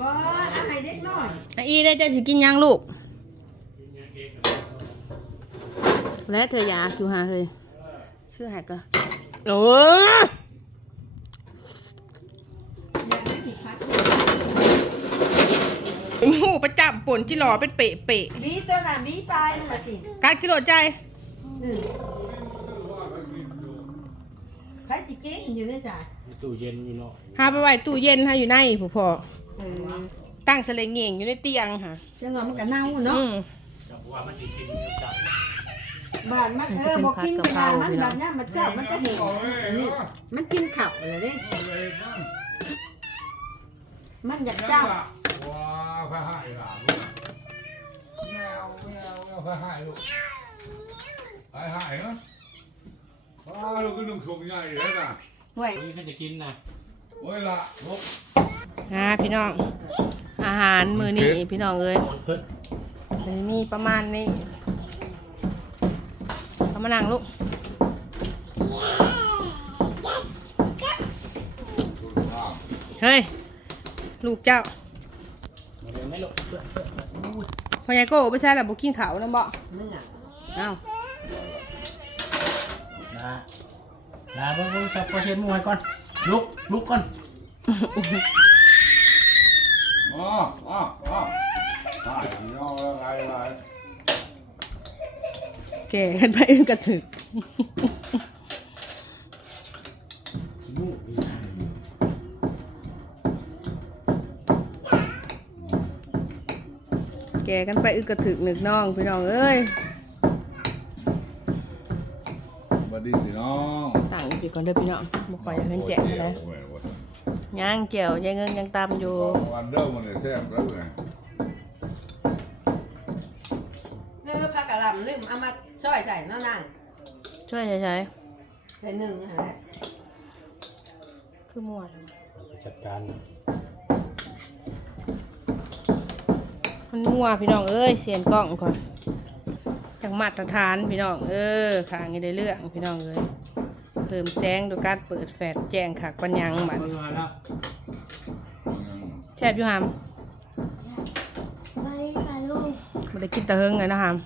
บ่อาให้เด็กน้อยอะอีได้จะสิกินยังลูก และเธออยากอยู่หาเฮ้ยชื่อแหกก็โอ้ยอยากได้ผิดพัดหมูประจำป่นจิหล่อเป็นเปะเปะบีตัวน่ะบีปลายนั่นน่ะติ การกิโลใจ อืม รสิกินอยู่ในจ้ะตู้เย็นอยู่เนาะหาไปไว้ตู้เย็นให้อยู่ในผู้พ่อเออตั้งสเลงเงียงอยู่ในเตียงค่ะจังว่ามันก็เน่าเนาะอืมจับว่ามันสิกินจับบ้านมันเออบ่กินไปนานมันแบบนี้มันเจ้ามันก็เห็นอันนี้มันกินข้าวเลยเด้มันอยากเจ้าว้าพระหายหลานแมวแมวแมวพระหายลูกหายหายเนาะ ว้าลูกก็นุ่งทงใหญ่แล้วนะห่วยนี่เขาจะกินนะโอ้ยละลูกนะพี่น้อง อาหารมื้อนี้พี่น้องเอ้ยเพิ่นมันมีประมาณนี้เอามานั่งลูกเฮ้ย ลูกเจ้ามาเรียนไหม่ลูกพอยายโก้ไม่ใช่หรอบุกินเขาวนะบ่มันหยังเอ้า นะลาเพิ่งเพิ่งจับกระเช็ดมือให้ก่อน ลุกลุกก่อนอ๋ออ๋ออ๋อหายย่อแล้วไงไรแก่กันไปอื่นกระถึกลูกแก่กันไปอึกกระถึกหนึกน้องพี่น้องเอ้ย ดดีพี่น้องตั้งอยู่ก่อนเด้อพี่น้องบ่ค่อยอยากเห็นแจกเลยย่างเจียวยังเงินยังตามอยู่วันเดิมมันเลยแซ่บแล้วไงเนื้อผักกะหล่ำลืมเอามาช่อยใส่เนาะนางช่วยใช้ใส่หนึ่งหั่นแหละๆคือมั่วจัดการมันมั่วพี่น้องเอ้ยเสียนกล้องก่อน จังมาตรฐานพี่น้อง เออขางนี้ได้เรื่องพี่น้องเอ้ยเพิ่มแสงโดยการเปิดแฟลชแจ้งขากปัญญังบัดเพิ่งมาแล้วแซ่บอยู่หามไปไปลูกบ่ได้กินแตะเฮิงเลยนะหาม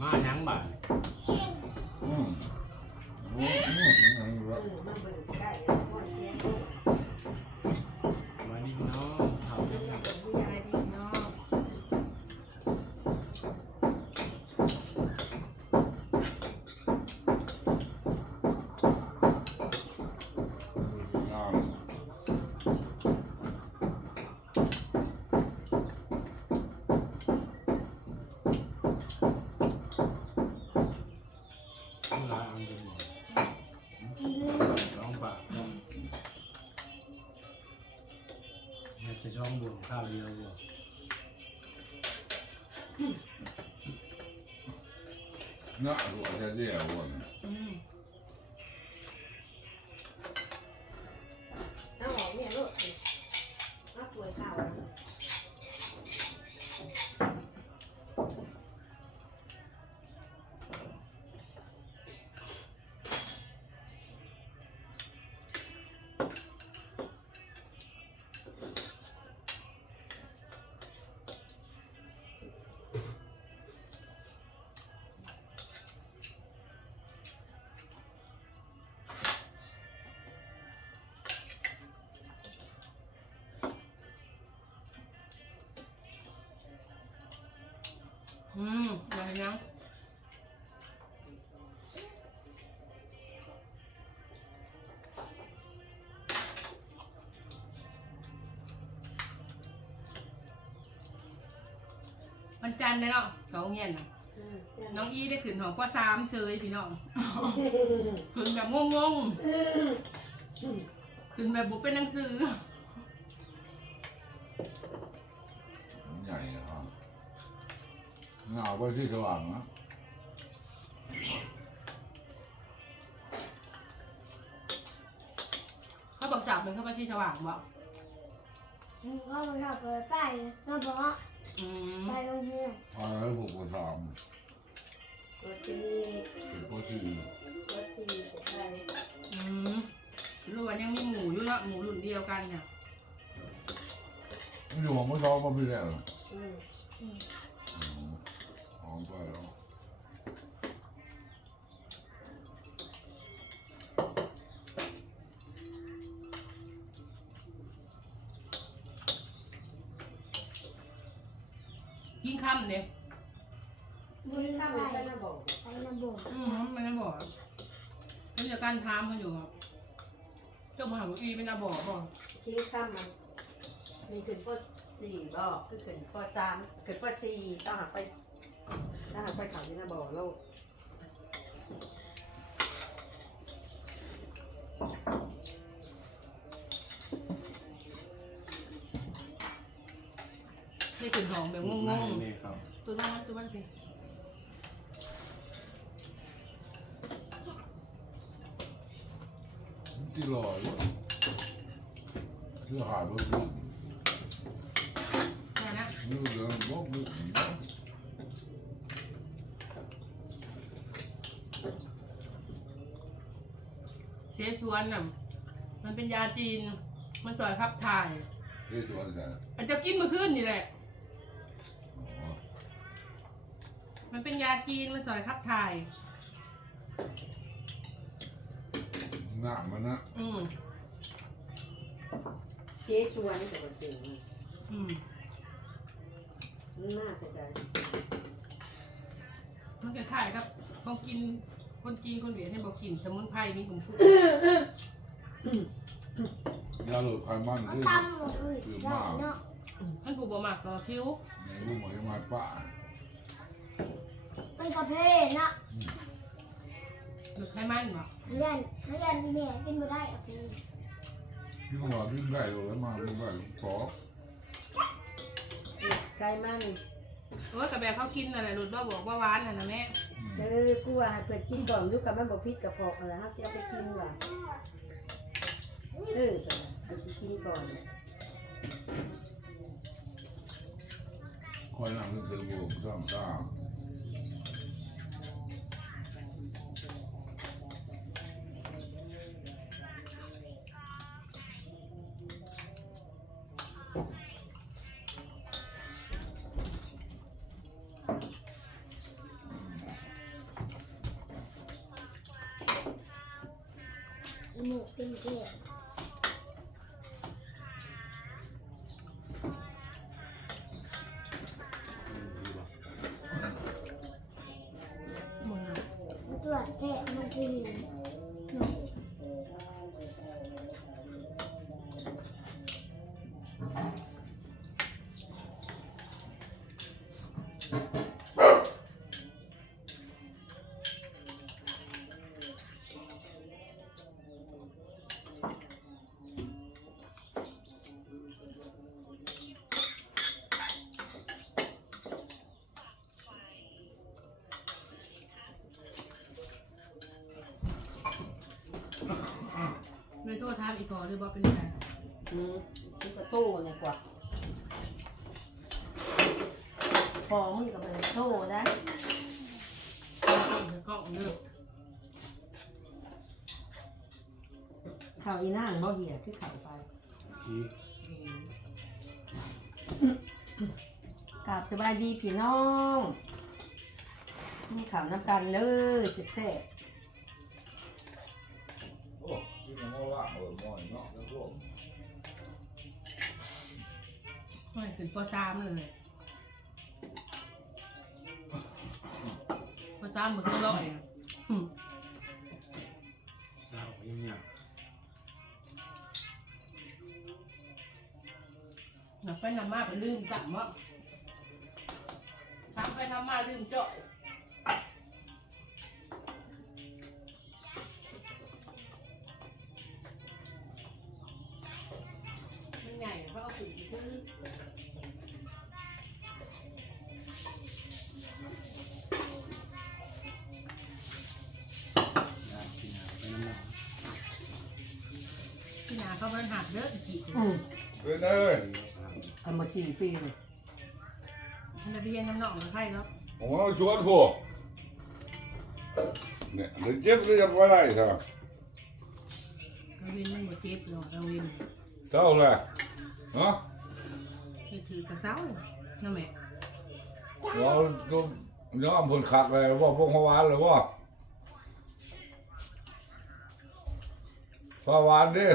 มาหยังบ่า เอาหลายอันเดียวหมดลองปะอยากจะช่องบวงข้าวเดียวบ่เนาะหัวจะเดี่ยววน วันจันทร์เลยเนาะเขาโรงเรียนน่ะน้องอีได้ขึ้นหองก็สามเซยพี่น้องขึ้นแบบงงๆขึ้นแบบบุเป็นหนังสือ ใหญ่ครับเงาไปที่สว่างนะเขาบอกจับมันเข้าไปที่สว่างบอก ก็มาทำเปิดป้ายเลยเราบอกว่า อืมไปโรงเรียนพอแล้วผูกกระสามเรถที่เป็นพ่อชื่อรถที่อะไรอืมรู้ว่ายังมีหมูอยู่เนาะหมูรุ่นเดียวกันเนี่ยมันอยู่ของมันท้องมาพี่แล้วอืมหอมไปแล้ว กินค่ำเนี่ยบุญนี่ข้าวไปมันก็น่าบอกไปนะบุญอืมมันจะบอกมันจะการพามเขาอยู่ครับเจ้ามหาวิทยาลัยเป็นอาบอกบอกที่ข้ามมันมีขึ้นปสี่บอกคือขึ้นปสามขึ้นปสี่ต้องหักไปต้องหักไปเขาที่น่าบอกโลก ไม่ถึงของแบบงงนี่ครับๆ ตัวบ้านตัวบ้านเป็นที่รออยู่ชื่อหายไปลูกมานะลูกเรื่องบอกลูกเสสวนน่ะมันเป็นยาจีน มันสอยขับถ่ายเฮ้ยตัวอะไรอันจะกินเมื่อคืนนี่แหละ มันเป็นยาจีนมันสอยขับถ่าย หน้ามันนะอืมเจ๊ชวนนี่แต่คนจริงอืมน่าจะได้มันจะถ่ายครับของกินคนจีนคนเวียดให้บอกกินสมุนไพรมีกลุ่มพูดยาหลดไขมันเอาคือตำหมดเลยใส่เนาะมันผูกบ่มากต่อคิ้วในรูปหมายมาป้า เป็นกาแฟเนาะหรือไขมันบ่เรียนเรียนแม่กินบ่ได้กาแฟพี่ก็ว่าวิ่งได้เลยมาวิ่งได้ขอไก่มันโอ้ยกระแบกเขากินอะไรหลุดว่าบอกว่าหวานน่ะนะแม่เออกูว่าให้เปิดกินก่อนดูกับมันบอกพิษกับพอกอะไรฮะจะเอาไปกินว่ะเออเอาไปกินก่อนคอยนั่งเตือนวงซ้ำซ้ำอีห มูกินเกลือตัวแกะมันคือ พอหรือบ่เป็นยังไงอืมนี่ก็โต้เนี่ยกว่าพอมึงกับมันโต้นะกล้องเด้อข่าวอีนั่งบ่เหี้ยคือข่าวไปที่กราบสบายดีพี่น้องมีข่าวน้ำกันเลยเซ่บโอ้ที่มันว่าเออมอยเนาะแล้วพวกไม่ถึงปสามเลยปสามเหมือนก็ร้อยอะอืมเศร้าอย่างเงี้ยนับไปนำมาไปลืมจำว่าทำไปทำมาลืมเจาะ เขาบริหารเยอะจีบๆอืมเป็นเอ้ยทำมากี่ปีเลยมันจะไปเรียนน้ำหนองกับใครเนาะผมว่าชวนพวกเนี่ยมันเจ็บก็ยังไม่ได้ใช่ไหมกวินมันบ่เจ็บหรอกกวินเท่าไหร่ฮะคือถือกระเซ้าเนาะแม่เราดูย้อมผลขักเลยว่าพวกพวานเลยว่าพวานดิ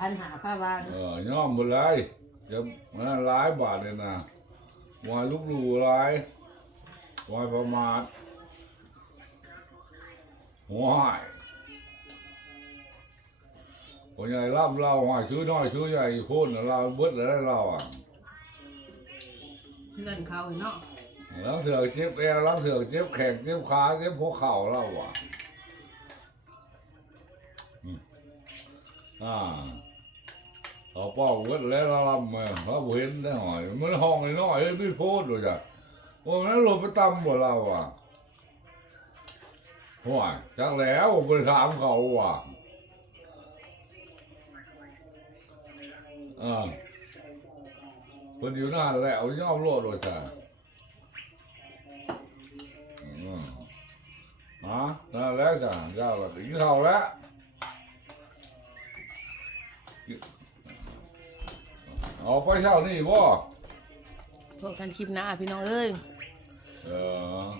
พันหาผ้าวานเออย่อมหมดเลยจะมันหลายบาทเลยนะวายลูกหลูหลายวายประมาทหัวหายคนใหญ่รับเราหายชื่อน้อยชื่อใหญ่โพ่นเราเบิดแล้วเราอะเพื่อนเขาเนาะล้างเถือกเจ็บแอวล้างเถือกเจ็บแขนเจ็บขาเจ็บหัวเข่าเราอะอืมอ่า เอาเป้าเบิดแล้วเราลำมาเราเห็นได้หอยมันห้องน้อยๆไม่โพดเลยจ้ะโอ้นั้นหลบไปตำบ่เราอะห่วยจักแล้วไปถามเขาว่ะอ่าคนอยู่นั่นแหละเอาย่อมโลดเลยจ้ะอืมฮะนั่นแหล้วจ้ะเจ้าละกินข้าวแล้ว เอาไปเช้านี่บ่พวกกันคลิปหน้าพี่น้องเอ้ย เออ